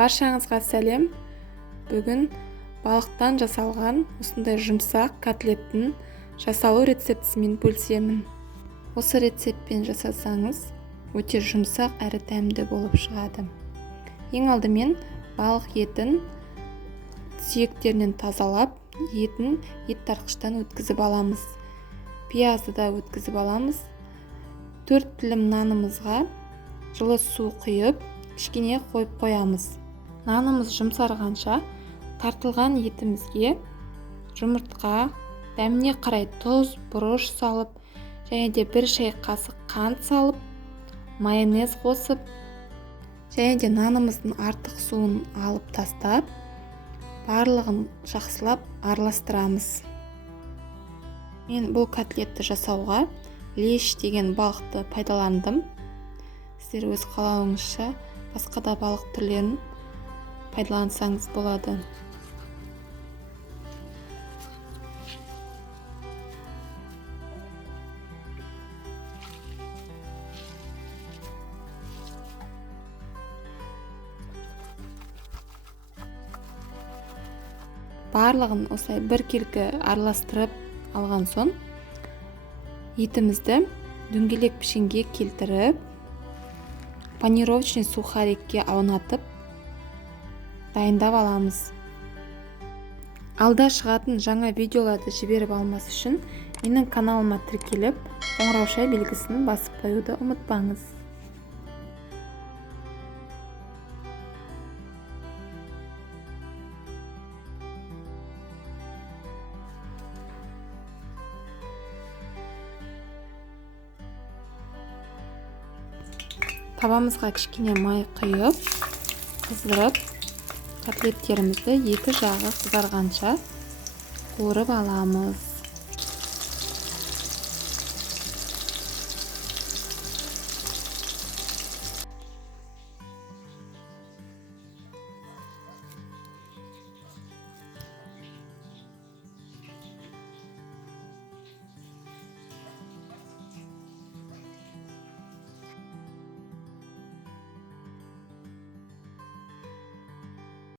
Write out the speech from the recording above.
Баршаңызға сәлем. Бүгін балықтан жасалған осындай жұмсақ котлеттің жасалу рецептісімен бөлісемін. Осы рецептпен жасасаңыз, өте жұмсақ әрі дәмді болып шығады. Ең алдымен балық етін сүйектерінен тазалап, етін ет тарқыштан өткізіп аламыз. Пиязды да өткізіп аламыз. 4 тілім нанымызға жылы су құйып, кішкене қойып қоямыз. Нанымыз жұмсарғанша тартылған етімізге жұмыртқа, дәміне қарай тұз, бұрыш салып, және де 1 шай қасық қант салып, майонез қосып, және де нанымыздың артық суын алып тастап, барлығын жақсылап араластырамыз. Мен бұл котлетті жасауға леш деген балықты пайдаландым. Сіздер өз қалауыңызша басқа да балық түрлерін пайдалансаңыз болады. Барлығын осылай бір келкі араластырып алған соң, етімізді дөңгелек пішінге келтіріп, панировочный сухарикке аунатып дайындап аламыз. Алда шығатын жаңа видеоларды жіберіп алмас үшін менің каналыма тіркеліп, қоңырау белгісін басып қоюды ұмытпаңыз. Табамызға кішкене май құйып, қыздырып, котлеттерімізді екі жағы қызарғанша қуырып аламыз.